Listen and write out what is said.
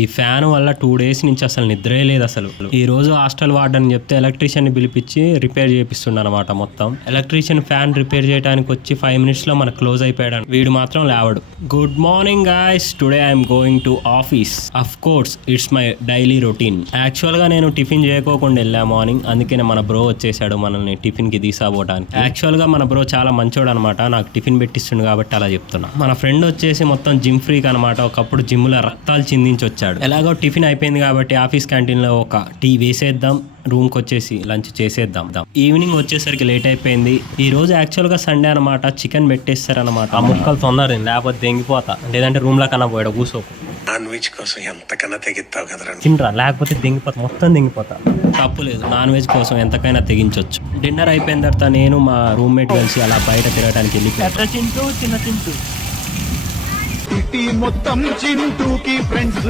ఈ ఫ్యాన్ వల్ల 2 days నుంచి అసలు నిద్రే లేదు. అసలు ఈ రోజు హాస్టల్ వార్డెన్ చెప్తే ఎలక్ట్రీషియన్ ని పిలిపించి రిపేర్ చేపిస్తుండ అనమాట. మొత్తం ఎలక్ట్రీషియన్ ఫ్యాన్ రిపేర్ చేయడానికి వచ్చి 5 minutes లో మనకు క్లోజ్ అయిపోయాడు. వీడు మాత్రం లేవడు. Good morning guys, today I'm going to office. Of course it's my daily routine. Actual గా నేను టిఫిన్ చేయకోకుండా వెళ్ళా మార్నింగ్. అందుకనే మన బ్రో వచ్చేసాడు మనల్ని టిఫిన్ కి తీసాపోవడానికి. యాక్చువల్ గా మన బ్రో చాలా మంచోడు అనమాట. నాకు టిఫిన్ పెట్టిస్తుండు కాబట్టి అలా చెప్తున్నా. మన ఫ్రెండ్ వచ్చేసి మొత్తం జిమ్ ఫ్రీక్ అనమాట. ఒకప్పుడు జిమ్ లో రక్తాలు చిందించి వచ్చాడు. ఎలాగో టిఫిన్ అయిపోయింది కాబట్టి ఆఫీస్ క్యాంటీన్ లో ఒక టీ వేసేద్దాం, రూమ్ కి వచ్చేసి లంచ్ చేసేద్దాం. ఈవినింగ్ వచ్చేసరికి లేట్ అయిపోయింది. ఈ రోజు యాక్చువల్ గా సండే అనమాట. చికెన్ పెట్టేస్తారనమాట. ఆ ముక్కలు తొందర లేకపోతే దెంగిపోతా, లేదంటే రూమ్ లో కన్నా పోయాడు కూసోకు. నాన్ వెజ్ కోసం ఎంతకన్నా తెగిస్తావు కదరా. తినరా, లేకపోతే దెంగిపోతా, మొత్తం దెంగిపోతా. తప్పులేదు, నాన్ వెజ్ కోసం ఎంతకైనా తెగించవచ్చు. డిన్నర్ అయిపోయిన తర్వాత నేను మా రూమ్మేట్ కలిసి అలా బయట తిరగడానికి వెళ్ళి మొత్తం చింటూకి ఫ్రెండ్స్